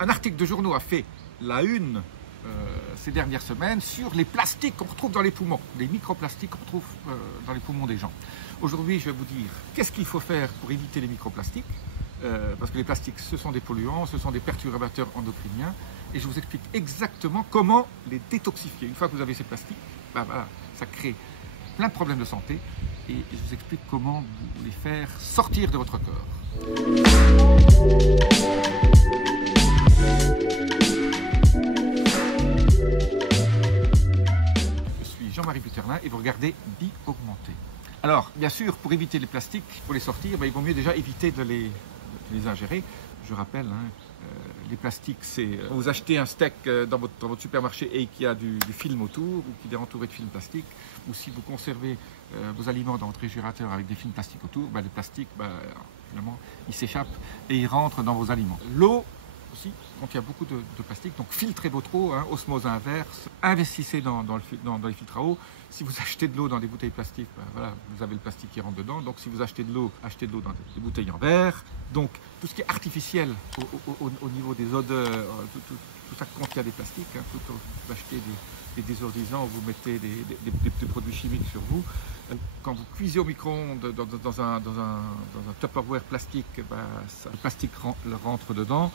un article de journaux a fait la une ces dernières semaines sur les plastiques qu'on retrouve dans les poumons, les microplastiques qu'on retrouve dans les poumons des gens. Aujourd'hui, je vais vous dire qu'est-ce qu'il faut faire pour éviter les microplastiques, parce que les plastiques, ce sont des polluants, ce sont des perturbateurs endocriniens, et je vous explique exactement comment les détoxifier. Une fois que vous avez ces plastiques, ben voilà, ça crée plein de problèmes de santé, et je vous explique comment vous les faire sortir de votre corps. Jean-Marie Buterlin et vous regardez Vie augmentée. Alors, bien sûr, pour éviter les plastiques, pour les sortir, il vaut mieux déjà éviter de les ingérer. Je rappelle, les plastiques, c'est vous achetez un steak dans votre supermarché et qu'il y a du film autour ou qu'il est entouré de films plastiques, ou si vous conservez vos aliments dans votre réfrigérateur avec des films plastiques autour, les plastiques, finalement, ils s'échappent et ils rentrent dans vos aliments. L'eau aussi contient beaucoup de plastique, donc filtrez votre eau, osmose inverse, investissez dans les filtres à eau. Si vous achetez de l'eau dans des bouteilles plastiques, voilà, vous avez le plastique qui rentre dedans. Donc si vous achetez de l'eau, achetez de l'eau dans des bouteilles en verre. Donc tout ce qui est artificiel au niveau des odeurs, tout ça contient des plastiques. Quand vous achetez des désodorisants, vous mettez des produits chimiques sur vous. Quand vous cuisez au micro-ondes dans un Tupperware plastique, le plastique rentre dedans.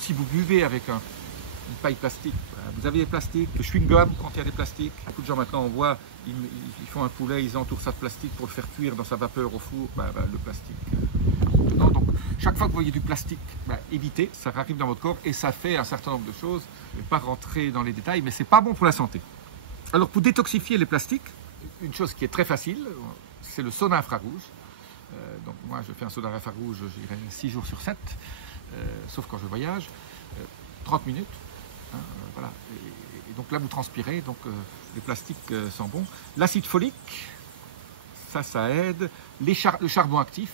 Si vous buvez avec une paille plastique, vous avez des plastiques. Le chewing-gum contient des plastiques. Beaucoup de gens maintenant, on voit, ils font un poulet, ils entourent ça de plastique pour le faire cuire dans sa vapeur au four. Le plastique. Non, donc, chaque fois que vous voyez du plastique, évitez. Ça arrive dans votre corps et ça fait un certain nombre de choses. Je ne vais pas rentrer dans les détails, mais ce n'est pas bon pour la santé. Alors, pour détoxifier les plastiques, une chose qui est très facile, c'est le sauna infrarouge. Donc moi, je fais un sauna infrarouge, je dirais 6 jours sur 7, sauf quand je voyage, 30 minutes. Voilà. Et donc là, vous transpirez, donc les plastiques sont bons. L'acide folique, ça aide. Le charbon actif.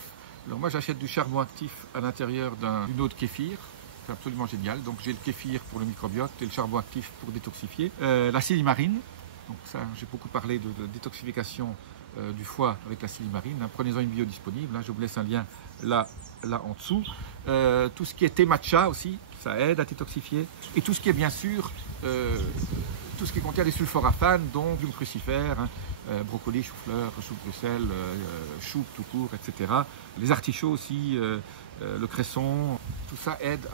Alors moi, j'achète du charbon actif à l'intérieur d'une eau de kéfir. C'est absolument génial. Donc j'ai le kéfir pour le microbiote et le charbon actif pour détoxifier. La silimarine. Donc ça, j'ai beaucoup parlé de détoxification du foie avec la silimarine. Prenez-en une bio disponible. Je vous laisse un lien là en dessous. Tout ce qui est thé matcha aussi, ça aide à détoxifier. Et tout ce qui est bien sûr, tout ce qui contient des sulforaphanes, dont du crucifère, brocoli, chou-fleur, chou de Bruxelles, chou tout court, etc. Les artichauts aussi, le cresson, tout ça aide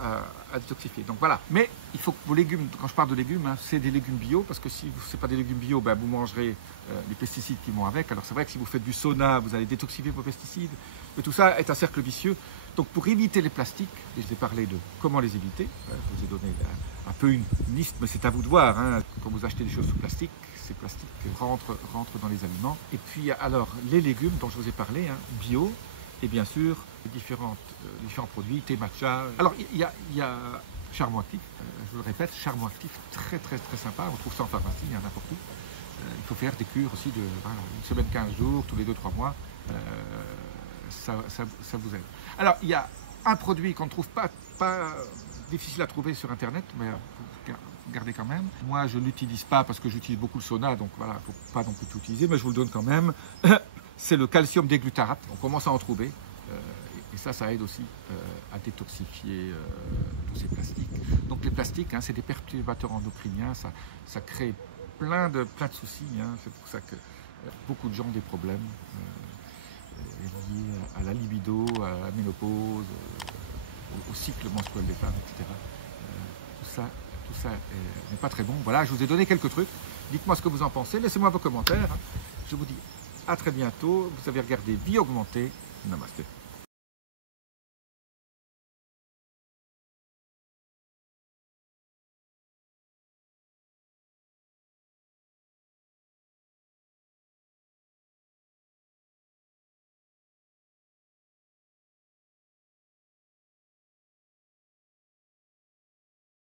à détoxifier. Donc voilà. Mais il faut que vos légumes, quand je parle de légumes, c'est des légumes bio, parce que si ce n'est pas des légumes bio, vous mangerez les pesticides qui vont avec. Alors c'est vrai que si vous faites du sauna, vous allez détoxifier vos pesticides. Mais tout ça est un cercle vicieux. Donc pour éviter les plastiques, et je vais parler de comment les éviter, je vous ai donné un peu une liste, mais c'est à vous de voir. Quand vous achetez des choses sous plastique, ces plastiques rentrent dans les aliments. Et puis alors les légumes dont je vous ai parlé, bio, et bien sûr les différents produits, thé matcha. Alors il y a charbon actif, je le répète, charbon actif très très très sympa, on trouve ça en pharmacie, n'importe où. Il faut faire des cures aussi de une semaine, 15 jours, tous les 2-3 mois, ça vous aide. Alors il y a un produit qu'on ne trouve pas difficile à trouver sur internet, mais gardez quand même. Moi je ne l'utilise pas parce que j'utilise beaucoup le sauna, donc voilà, il ne faut pas non plus tout utiliser, mais je vous le donne quand même. C'est le calcium déglutarate, on commence à en trouver. Et ça aide aussi à détoxifier tous ces plastiques. Donc les plastiques, c'est des perturbateurs endocriniens, ça crée plein de soucis. C'est pour ça que beaucoup de gens ont des problèmes liés à la libido, à la ménopause, au cycle menstruel des femmes, etc. Tout ça n'est pas très bon. Voilà, je vous ai donné quelques trucs. Dites-moi ce que vous en pensez, laissez-moi vos commentaires. Je vous dis à très bientôt. Vous avez regardé Vie augmentée. Namasté.